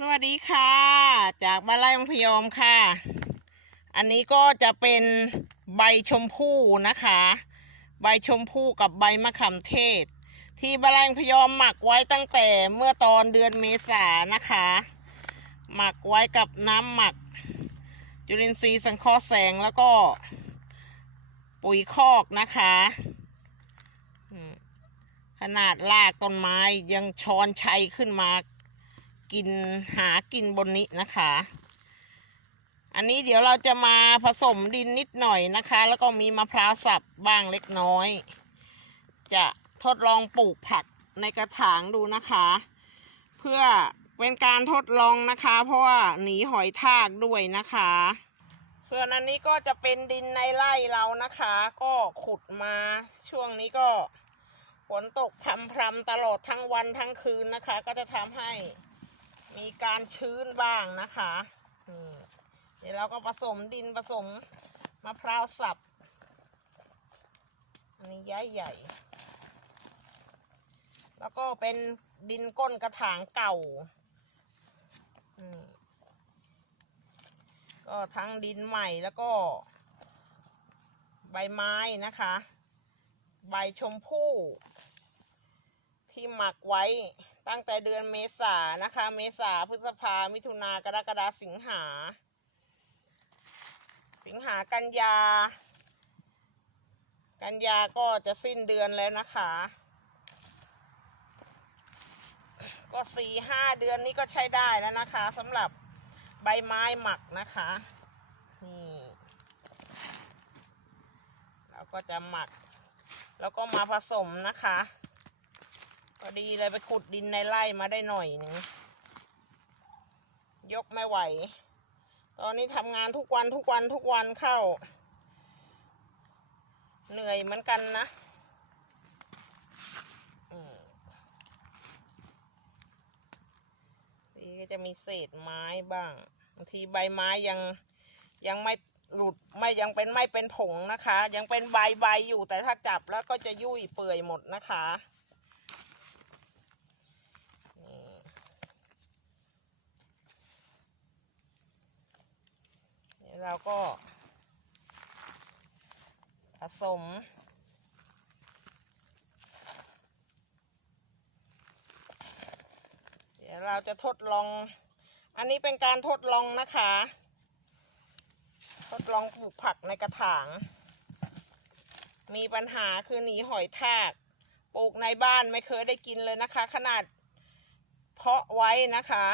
สวัสดีค่ะ จากบ้านไร่มังพยอมค่ะ อันนี้ก็จะเป็นใบชมพู่นะคะ ใบชมพู่กับใบมะขามเทศ ที่บ้านไร่มังพยอมหมักไว้ตั้งแต่เมื่อตอนเดือนเมษานะคะ หมักไว้กับน้ำหมัก จุลินทรีย์สังเคราะห์แสงแล้วก็ ปุ๋ยคอกนะคะขนาดรากต้นไม้ยังช้อนชัยขึ้นมา กินหากินบนนี้นะคะ อันนี้เดี๋ยวเราจะมาผสมดินนิดหน่อยนะคะ แล้วก็มีมะพร้าวสับบ้างเล็กน้อย จะทดลองปลูกผักในกระถางดูนะคะ เพื่อเป็นการทดลองนะคะ เพราะว่าหนีหอยทากด้วยนะคะ ส่วนอันนี้ก็จะเป็นดินในไร่เรานะคะ ก็ขุดมาช่วงนี้ก็ฝนตกพรำๆตลอดทั้งวันทั้งคืนนะคะ ก็จะทำให้ มีการชื้นบ้างนะคะนี่เดี๋ยวเราก็ผสมดินผสมมะพร้าวสับ อันนี้ย้ายใหญ่ แล้วก็เป็นดินก้นกระถางเก่า ก็ทั้งดินใหม่แล้วก็ ใบไม้นะคะ ใบชมพู่ที่หมักไว้ ตั้งแต่เดือนเมษานะคะ เมษาพฤษภามิถุนากรกฎาสิงหา สิงหากันยา กันยาก็จะสิ้นเดือนแล้วนะคะ ก็สี่ห้าเดือนนี้ก็ใช้ได้แล้วนะคะสำหรับใบไม้หมักนะคะนี่เราก็จะหมัก แล้วก็มาผสมนะคะ อดีเลยไปขุดดินในไร่มาได้หน่อยหนึงยกไม่ไหว ตอนนี้ทำงานทุกวันทุกวันทุกวันเข้า เหนื่อยเหมือนกันนะนี่ก็จะมีเศษไม้บ้างบางทีใบไม้ยังยังไม่หลุดไม่ยังเป็นไม่เป็นผงนะคะ ยังเป็นใบใบอยู่แต่ถ้าจับแล้วก็จะยุ่ยเปื่อยหมดนะคะ นี่เราก็ ผสม เดี๋ยวเราจะทดลอง อันนี้เป็นการทดลองนะคะ ทดลองปลูกผักในกระถาง มีปัญหาคือหนีหอยทากปลูกในบ้านไม่เคยได้กินเลยนะคะ ขนาดเพาะไว้นะคะ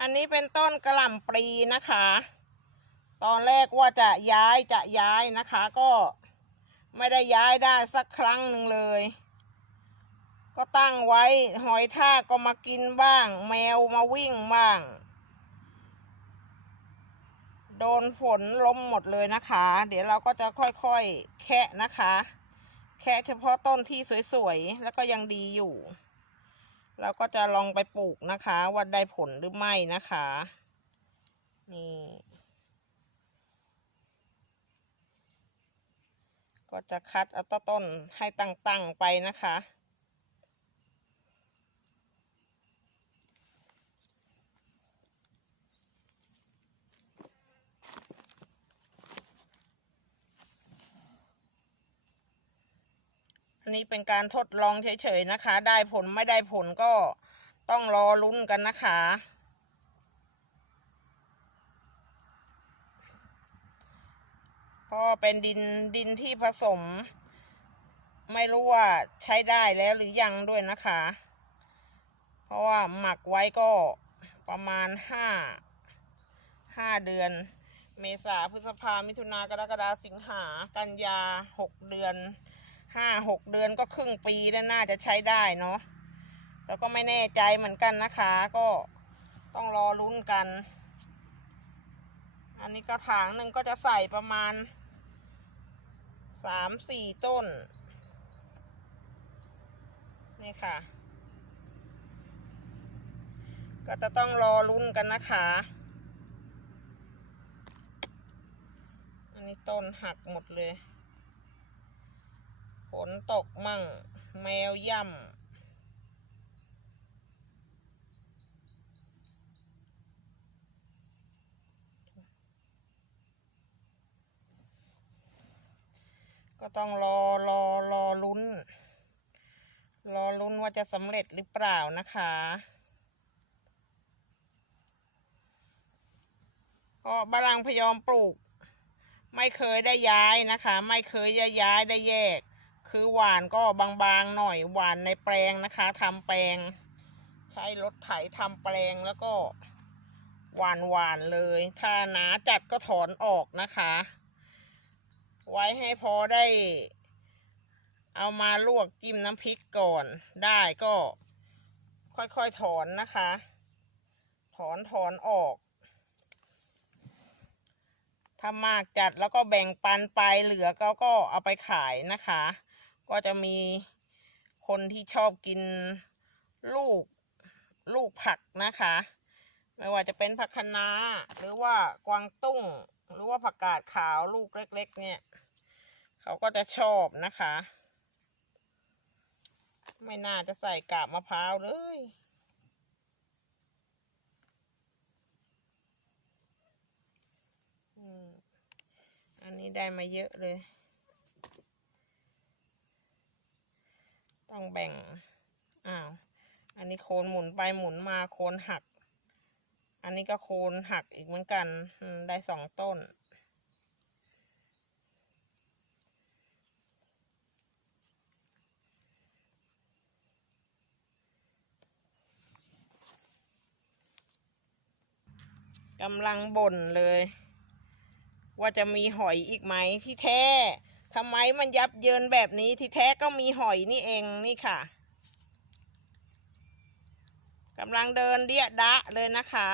อันนี้เป็นต้นกระหล่ำปลีนะคะ ตอนแรกว่าจะย้ายจะย้ายนะคะก็ไม่ได้ย้ายได้สักครั้งหนึ่งเลย ก็ตั้งไว้หอยทากก็มากินบ้าง แมวมาวิ่งบ้าง โดนฝนล้มหมดเลยนะคะ เดี๋ยวเราก็จะค่อยๆแคะนะคะ แค่เฉพาะต้นที่สวยๆ แล้วก็ยังดีอยู่ เราก็จะลองไปปลูกนะคะว่าได้ผลหรือไม่นะคะ นี่ ก็จะคัดเอาต้นให้ตั้งๆไปนะคะ อันนี้เป็นการทดลองเฉยๆนะคะ ได้ผลไม่ได้ผลก็ต้องรอลุ้นกันนะคะ เพราะว่าเป็นดินดินที่ผสม ไม่รู้ว่าใช้ได้แล้วหรือยังด้วยนะคะ เพราะว่าหมักไว้ก็ประมาณห้าห้าเดือน เมษาพฤษภามิถุนากรกฎาสิงหากันยาหกเดือนห้าหกเดือนก็ครึ่งปีแล้วน่าจะใช้ได้เนาะแล้วก็ไม่แน่ใจเหมือนกันนะคะ ก็ต้องรอลุ้นกัน อันนี้กระถางหนึ่งก็จะใส่ประมาณามสี่ต้น นี่ค่ะ ก็จะต้องรอรุ่นกันนะคะ อันนี้ต้นหักหมดเลย ฝนตกมั่ง แมวย่ำ ก็ต้องรอรอรอลุ้น รอลุ้นว่าจะสำเร็จหรือเปล่านะคะก็บาลังพยอมปลูก ไม่เคยได้ย้ายนะคะ ไม่เคยจะย้ายได้แยก คือหวานก็บางๆหน่อยหวานในแปลงนะคะทำแปลง ใช้รถไถทำแปลงแล้วก็หวานหวานเลย ถ้าหนาจัดก็ถอนออกนะคะ ไว้ให้พอได้ เอามาลวกจิ้มน้ำพริกก่อน ได้ก็ค่อยๆถอนนะคะ ถอนถอนออกถ้ามากจัดแล้วก็แบ่งปันไปเหลือก็ก็เอาไปขายนะคะ ก็จะมีคนที่ชอบกินลูกลูกผักนะคะ ไม่ว่าจะเป็นผักคะน้าหรือว่ากวางตุ้ง หรือว่าผักกาดขาวลูกเล็ก ๆ เนี่ย เขาก็จะชอบนะคะ ไม่น่าจะใส่กาบมะพร้าวเลยอันนี้ได้มาเยอะเลย ต้องแบ่ง อ้าว อันนี้โคนหมุนไปหมุนมาโคนหัก อันนี้ก็โคนหักอีกเหมือนกัน ได้สองต้น กำลังบ่นเลย ว่าจะมีหอยอีกไหมที่แท้ทำไมมันยับเยินแบบนี้ที่แท้ก็มีหอยนี่เองนี่ค่ะ กำลังเดินเดียดะเลยนะคะ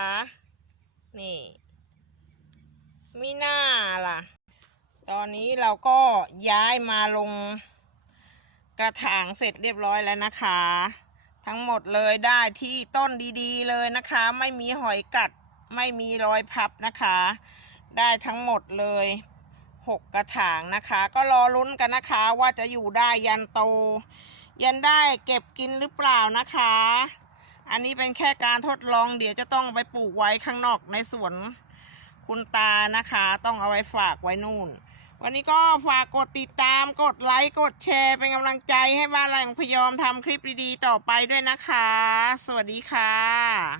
นี่มีหน้าล่ะ ตอนนี้เราก็ย้ายมาลงกระถางเสร็จเรียบร้อยแล้วนะคะ ทั้งหมดเลยได้ที่ต้นดีๆเลยนะคะ ไม่มีหอยกัดไม่มีรอยพับนะคะ ได้ทั้งหมดเลยหกกระถางนะคะ ก็รอลุ้นกันนะคะว่าจะอยู่ได้ยันโต ยันได้เก็บกินหรือเปล่านะคะ อันนี้เป็นแค่การทดลองเดี๋ยวจะต้องไปปลูกไว้ข้างนอกในสวนคุณตานะคะ ต้องเอาไว้ฝากไว้นู่น วันนี้ก็ฝากกดติดตามกดไลค์กดแชร์เป็นกำลังใจให้บ้านแหลงพยอมทำคลิปดีๆต่อไปด้วยนะคะ สวัสดีค่ะ